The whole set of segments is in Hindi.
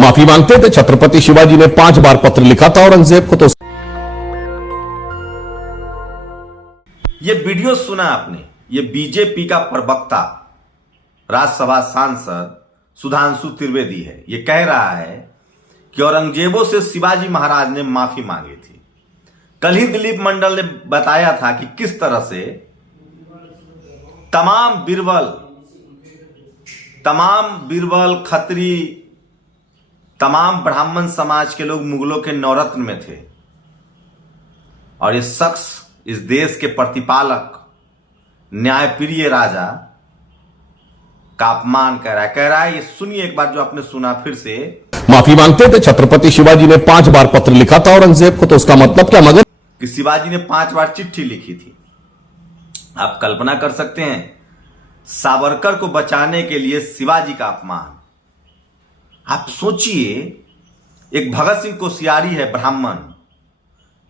माफी मांगते थे। छत्रपति शिवाजी ने 5 बार पत्र लिखा था औरंगजेब को। तो ये वीडियो सुना आपने, ये बीजेपी का प्रवक्ता राज्यसभा सांसद सुधांशु त्रिवेदी है। ये कह रहा है कि औरंगजेबों से शिवाजी महाराज ने माफी मांगी थी। कल ही दिलीप मंडल ने बताया था कि किस तरह से तमाम बीरबल खत्री, तमाम ब्राह्मण समाज के लोग मुगलों के नौरत्न में थे और ये शख्स इस देश के प्रतिपालक न्यायप्रिय राजा का अपमान कह रहा है। ये सुनिए एक बार जो आपने सुना फिर से। माफी मांगते थे। छत्रपति शिवाजी ने 5 बार पत्र लिखा था औरंगजेब को। तो उसका मतलब क्या? मगर कि शिवाजी ने 5 बार चिट्ठी लिखी थी। आप कल्पना कर सकते हैं, सावरकर को बचाने के लिए शिवाजी का अपमान। आप सोचिए, एक भगत सिंह कोश्यारी है ब्राह्मण,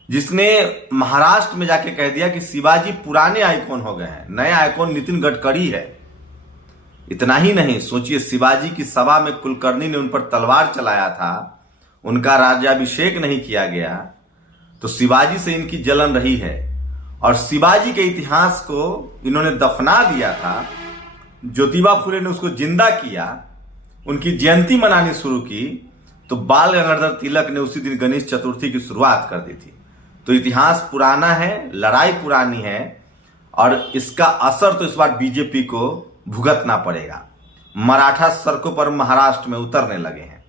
जिसने महाराष्ट्र में जाके कह दिया कि शिवाजी पुराने आइकॉन हो गए हैं, नया आइकॉन नितिन गडकरी है। इतना ही नहीं, सोचिए शिवाजी की सभा में कुलकर्णी ने उन पर तलवार चलाया था, उनका राज्याभिषेक नहीं किया गया, तो शिवाजी से इनकी जलन रही है। और शिवाजी के इतिहास को इन्होंने दफना दिया था। ज्योतिबा फुले ने उसको जिंदा किया, उनकी जयंती मनानी शुरू की, तो बाल गंगाधर तिलक ने उसी दिन गणेश चतुर्थी की शुरुआत कर दी थी। तो इतिहास पुराना है, लड़ाई पुरानी है और इसका असर तो इस बार बीजेपी को भुगतना पड़ेगा। मराठा सड़कों पर महाराष्ट्र में उतरने लगे हैं।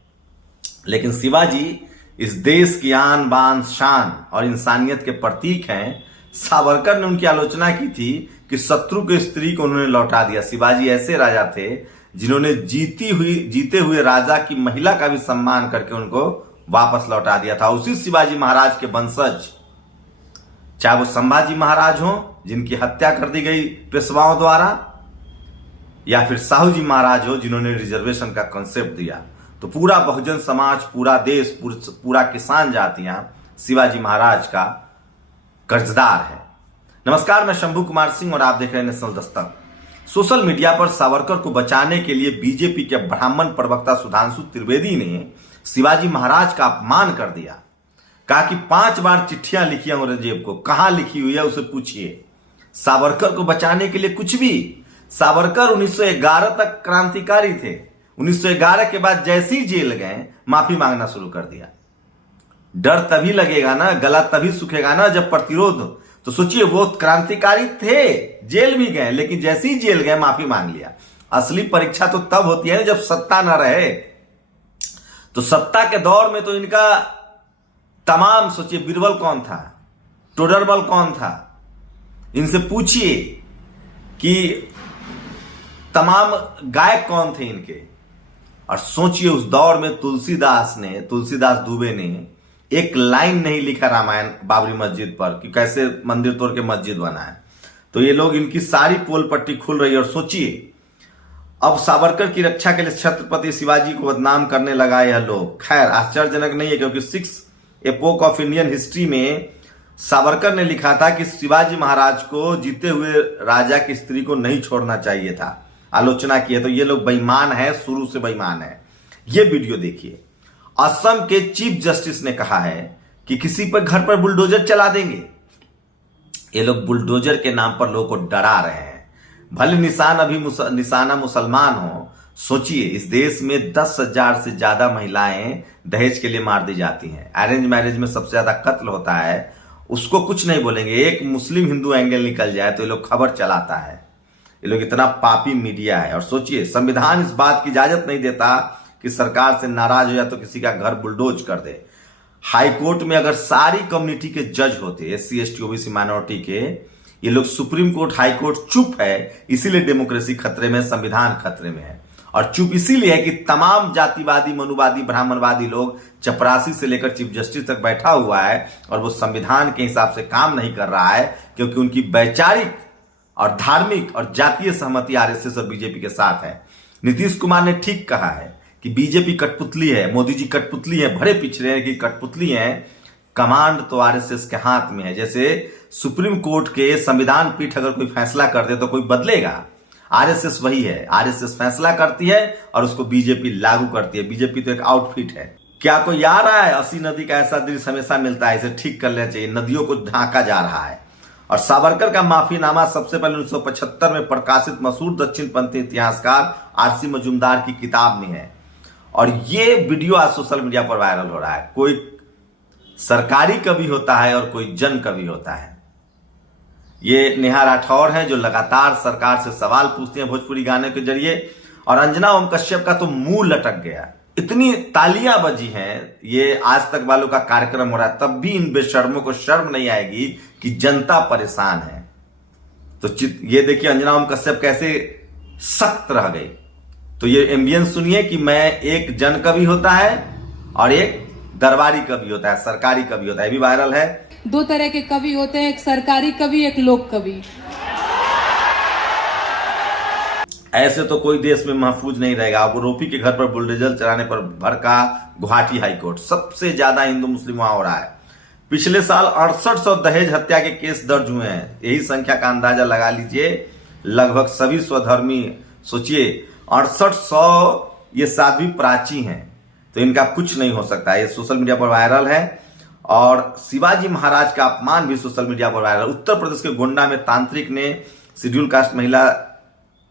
लेकिन शिवाजी इस देश की आन बान शान और इंसानियत के प्रतीक हैं। सावरकर ने उनकी आलोचना की थी कि शत्रु की स्त्री को उन्होंने लौटा दिया। शिवाजी ऐसे राजा थे जिन्होंने जीते हुए राजा की महिला का भी सम्मान करके उनको वापस लौटा दिया था। उसी शिवाजी महाराज के वंशज, चाहे वो संभाजी महाराज हो जिनकी हत्या कर दी गई पेशवाओं द्वारा, या फिर साहू जी महाराज हो जिन्होंने रिजर्वेशन का कॉन्सेप्ट दिया, तो पूरा बहुजन समाज, पूरा देश, पूरा किसान जातियां शिवाजी महाराज का कर्जदार है। नमस्कार, मैं शंभू कुमार सिंह और आप देख रहे हैं नेशनल दस्तक। सोशल मीडिया पर सावरकर को बचाने के लिए बीजेपी के ब्राह्मण प्रवक्ता सुधांशु त्रिवेदी ने शिवाजी महाराज का अपमान कर दिया। कहा कि 5 बार चिट्ठियां लिखी औरंगजेब को, कहां लिखी हुई है उसे पूछिए। सावरकर को बचाने के लिए कुछ भी। सावरकर 1911 तक क्रांतिकारी थे। 1911 के बाद जैसे ही जेल गए, माफी मांगना शुरू कर दिया। डर तभी लगेगा ना, गला तभी सूखेगा ना जब प्रतिरोध। तो सोचिए, वो क्रांतिकारी थे, जेल भी गए, लेकिन जैसे ही जेल गए माफी मांग लिया। असली परीक्षा तो तब होती है ना जब सत्ता ना रहे। तो सत्ता के दौर में तो इनका तमाम, सोचिए बीरबल कौन था, टोडरमल कौन था, इनसे पूछिए कि तमाम गायक कौन थे इनके। और सोचिए उस दौर में तुलसीदास दुबे ने एक लाइन नहीं लिखा रामायण बाबरी मस्जिद पर कि कैसे मंदिर तोड़ के मस्जिद बना है। तो ये लोग, इनकी सारी पोल पट्टी खुल रही है। और सोचिए, अब सावरकर की रक्षा के लिए छत्रपति शिवाजी को बदनाम करने लगा यह लोग। खैर, आश्चर्यजनक नहीं है, क्योंकि 6 एपोक ऑफ इंडियन हिस्ट्री में सावरकर ने लिखा था कि शिवाजी महाराज को जीते हुए राजा की स्त्री को नहीं छोड़ना चाहिए था। आलोचना की है। तो ये लोग बेईमान है, शुरू से बेईमान है। ये वीडियो देखिए। असम के चीफ जस्टिस ने कहा है कि किसी पर घर पर बुलडोजर चला देंगे। ये लोग बुलडोजर के नाम पर लोगों को डरा रहे हैं। भले निशाना मुसलमान हो। सोचिए, इस देश में 10,000 से ज्यादा महिलाएं दहेज के लिए मार दी जाती हैं। अरेंज मैरिज में सबसे ज्यादा कत्ल होता है, उसको कुछ नहीं बोलेंगे। एक मुस्लिम हिंदू एंगल निकल जाए तो ये लोग खबर चलाता है। ये लोग इतना पापी मीडिया है। और सोचिए, संविधान इस बात की इजाजत नहीं देता कि सरकार से नाराज हो जाए तो किसी का घर बुलडोज कर दे। हाई कोर्ट में अगर सारी कम्युनिटी के जज होते, SC ST OBC माइनॉरिटी के, ये लोग सुप्रीम कोर्ट, हाई कोर्ट चुप है। इसीलिए डेमोक्रेसी खतरे में, संविधान खतरे में है। और चुप इसीलिए है कि तमाम जातिवादी, मनुवादी, ब्राह्मणवादी लोग, चपरासी से लेकर चीफ जस्टिस तक बैठा हुआ है और वो संविधान के हिसाब से काम नहीं कर रहा है, क्योंकि उनकी वैचारिक और धार्मिक और जातीय सहमति RSS और बीजेपी के साथ है। नीतीश कुमार ने ठीक कहा है कि बीजेपी कठपुतली है, मोदी जी कठपुतली है, भरे पिछड़े हैं कि कठपुतली है। कमांड तो RSS के हाथ में है। जैसे सुप्रीम कोर्ट के संविधान पीठ अगर कोई फैसला कर दे तो कोई बदलेगा। आरएसएस वही है, आरएसएस फैसला करती है और उसको बीजेपी लागू करती है। बीजेपी तो एक आउटफिट है। क्या कोई आ रहा है? 80 नदी का ऐसा दृश्य हमेशा मिलता है, इसे ठीक कर लेना चाहिए। नदियों को ढांका जा रहा है। और सावरकर का माफीनामा सबसे पहले 1975 में प्रकाशित मशहूर दक्षिणपंथी इतिहासकार आरसी मजूमदार की किताब में है। और ये वीडियो आज सोशल मीडिया पर वायरल हो रहा है। कोई सरकारी कवि होता है और कोई जन कवि होता है। ये नेहा राठौर हैं जो लगातार सरकार से सवाल पूछती हैं भोजपुरी गाने के जरिए, और अंजना ओम कश्यप का तो मुंह लटक गया। इतनी तालियां बजी हैं, ये आज तक वालों का कार्यक्रम हो रहा है, तब भी इन बेशर्मों को शर्म नहीं आएगी कि जनता परेशान है। तो ये देखिए अंजना ओम कश्यप कैसे सख्त रह गई। तो ये एम्बियंस सुनिए कि मैं एक जन कवि होता है और एक दरबारी कवि होता है, सरकारी कवि होता है। ये भी वायरल है। दो तरह के कवि होते हैं, एक सरकारी कवि, एक लोक कवि। ऐसे तो कोई देश में महफूज नहीं रहेगा। आरोपी के घर पर बुलडोजर चलाने पर भड़का गुवाहाटी हाईकोर्ट। सबसे ज्यादा हिंदू मुस्लिम वहां हो रहा है। पिछले साल 6800 दहेज हत्या के केस दर्ज हुए हैं। यही संख्या का अंदाजा लगा लीजिए। लगभग सभी स्वधर्मी, सोचिए 6800, ये साध्वी प्राची हैं, तो इनका कुछ नहीं हो सकता। ये सोशल मीडिया पर वायरल है। और शिवाजी महाराज का अपमान भी सोशल मीडिया पर वायरल। उत्तर प्रदेश के गोंडा में तांत्रिक ने शेड्यूल कास्ट महिला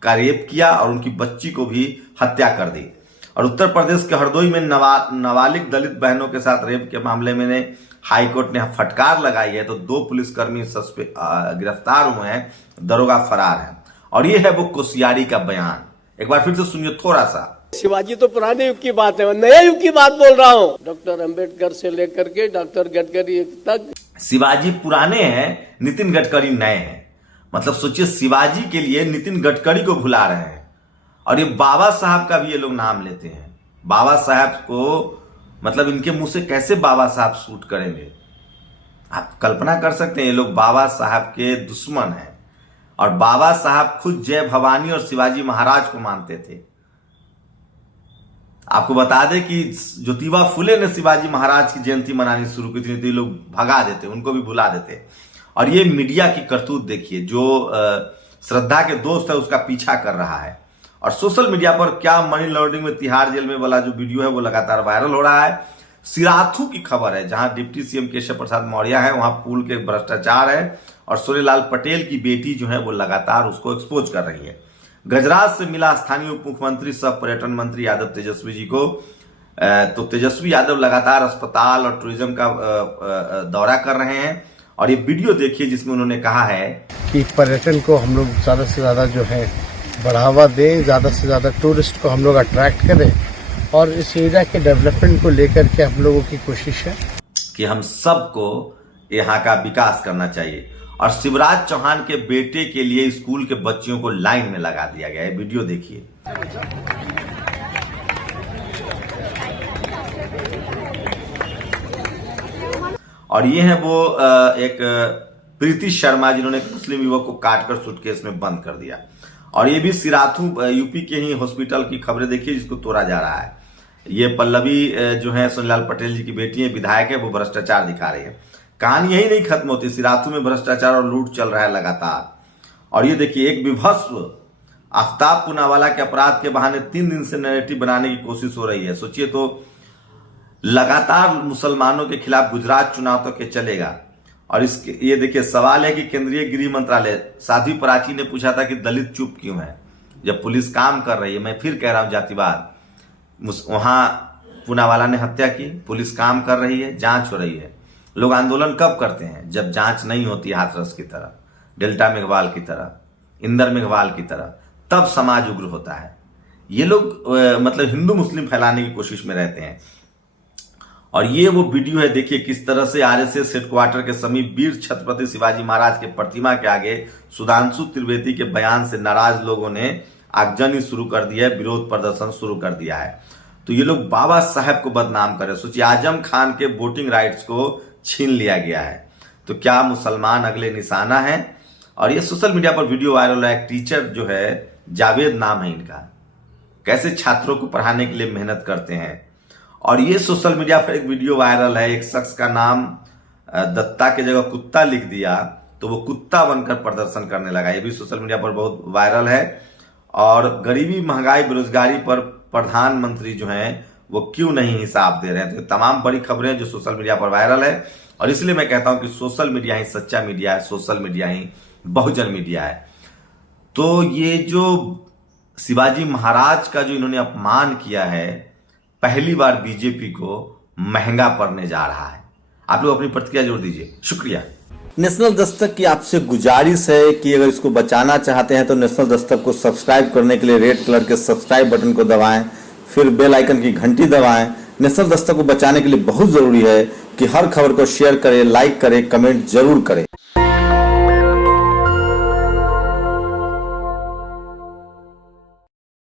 का रेप किया और उनकी बच्ची को भी हत्या कर दी। और उत्तर प्रदेश के हरदोई में नाबालिग दलित बहनों के साथ रेप के मामले में हाईकोर्ट ने फटकार लगाई है। तो 2 पुलिसकर्मी गिरफ्तार हुए हैं, दरोगा फरार है। और ये है वो कोसियारी का बयान। एक बार फिर से सुनिए थोड़ा सा। शिवाजी तो पुराने युग की बात है, नए युग की बात बोल रहा हूँ। डॉक्टर अंबेडकर से लेकर के डॉक्टर गडकरी तक। शिवाजी पुराने हैं, नितिन गडकरी नए हैं। मतलब सोचिए, शिवाजी के लिए नितिन गडकरी को भुला रहे हैं। और ये बाबा साहब का भी ये लोग नाम लेते हैं। बाबा साहब को, मतलब इनके मुंह से कैसे बाबा साहब शूट करेंगे? आप कल्पना कर सकते हैं, ये लोग बाबा साहब के दुश्मन हैं। और बाबा साहब खुद जय भवानी और शिवाजी महाराज को मानते थे। आपको बता दें कि ज्योतिबा फुले ने शिवाजी महाराज की जयंती मनानी शुरू की थी, तो ये लोग भगा देते, उनको भी भुला देते। और ये मीडिया की करतूत देखिए, जो श्रद्धा के दोस्त है उसका पीछा कर रहा है। और सोशल मीडिया पर क्या मनी लॉन्ड्रिंग में तिहाड़ जेल में वाला जो वीडियो है वो लगातार वायरल हो रहा है। सिराथू की खबर है, जहां डिप्टी सीएम केशव प्रसाद मौर्य है, वहां पूल के भ्रष्टाचार है। और सूर्यलाल पटेल की बेटी जो है वो लगातार उसको एक्सपोज कर रही है। गजराज से मिला स्थानीय उप मुख्यमंत्री सह पर्यटन मंत्री यादव तेजस्वी जी को। तो तेजस्वी यादव लगातार अस्पताल और टूरिज्म का दौरा कर रहे हैं। और ये वीडियो देखिए जिसमें उन्होंने कहा है कि पर्यटन को हम लोग ज्यादा से ज्यादा जो है बढ़ावा दें, ज्यादा से ज्यादा टूरिस्ट को हम लोग अट्रैक्ट करें। और इस एरिया के डेवलपमेंट को लेकर के हम लोगों की कोशिश है कि हम सबको यहाँ का विकास करना चाहिए। और शिवराज चौहान के बेटे के लिए स्कूल के बच्चियों को लाइन में लगा दिया गया है। वीडियो देखिए। और ये है वो एक प्रीति शर्मा जिन्होंने मुस्लिम युवक को काटकर सूटकेस में बंद कर दिया। और ये भी सिराथू यूपी के ही हॉस्पिटल की खबरें देखिए जिसको तोड़ा जा रहा है। ये पल्लवी जो है सोनीलाल पटेल जी की बेटी है, विधायक है, वो भ्रष्टाचार दिखा रही है। कहानी यही नहीं खत्म होती, सिराथू में भ्रष्टाचार और लूट चल रहा है लगातार। और ये देखिए, एक विभत्स आफ्ताब पूनावाला के अपराध के बहाने 3 दिन से नैरेटिव बनाने की कोशिश हो रही है। सोचिए, तो लगातार मुसलमानों के खिलाफ गुजरात चुनाव तक के चलेगा। और इसके ये देखिए, सवाल है कि केंद्रीय गृह मंत्रालय, साध्वी प्राची ने पूछा था कि दलित चुप क्यों है जब पुलिस काम कर रही है। मैं फिर कह रहा हूं, जातिवाद। वहां पूनावाला ने हत्या की, पुलिस काम कर रही है, जांच हो रही है। लोग आंदोलन कब करते हैं? जब जांच नहीं होती हाथरस की तरह, डेल्टा मेघवाल की तरह, इंदर मेघवाल की तरह, तब समाज उग्र होता है। ये लोग मतलब हिंदू मुस्लिम फैलाने की कोशिश में रहते हैं। और ये वो वीडियो है, देखिए किस तरह से आरएसएस हेडक्वार्टर के समीप वीर छत्रपति शिवाजी महाराज के प्रतिमा के आगे सुधांशु त्रिवेदी के बयान से नाराज लोगों ने आगजनी शुरू कर दिया है, विरोध प्रदर्शन शुरू कर दिया है। तो ये लोग बाबा साहब को बदनाम कर रहे हैं। सोचिए, आजम खान के वोटिंग राइट्स को छीन लिया गया है। तो क्या मुसलमान अगले निशाना है? और ये सोशल मीडिया पर वीडियो वायरल है। एक टीचर जो है, जावेद नाम है इनका, कैसे छात्रों को पढ़ाने के लिए मेहनत करते हैं। और ये सोशल मीडिया पर एक वीडियो वायरल है, एक शख्स का नाम दत्ता के जगह कुत्ता लिख दिया, तो वो कुत्ता बनकर प्रदर्शन करने लगा। ये भी सोशल मीडिया पर बहुत वायरल है। और गरीबी, महंगाई, बेरोजगारी पर प्रधानमंत्री जो हैं वो क्यों नहीं हिसाब दे रहे हैं। तो ये तमाम बड़ी खबरें जो सोशल मीडिया पर वायरल है, और इसलिए मैं कहता हूं कि सोशल मीडिया ही सच्चा मीडिया है, सोशल मीडिया ही बहुजन मीडिया है। तो ये जो शिवाजी महाराज का जो इन्होंने अपमान किया है, पहली बार बीजेपी को महंगा पड़ने जा रहा है। आप लोग अपनी प्रतिक्रिया जरूर दीजिए। शुक्रिया। नेशनल दस्तक की आपसे गुजारिश है कि अगर इसको बचाना चाहते हैं तो नेशनल दस्तक को सब्सक्राइब करने के लिए रेड कलर के सब्सक्राइब बटन को दबाएं, फिर बेल आइकन की घंटी दबाएं। नेशनल दस्तक को बचाने के लिए बहुत जरूरी है कि हर खबर को शेयर करें, लाइक करें, कमेंट जरूर करें।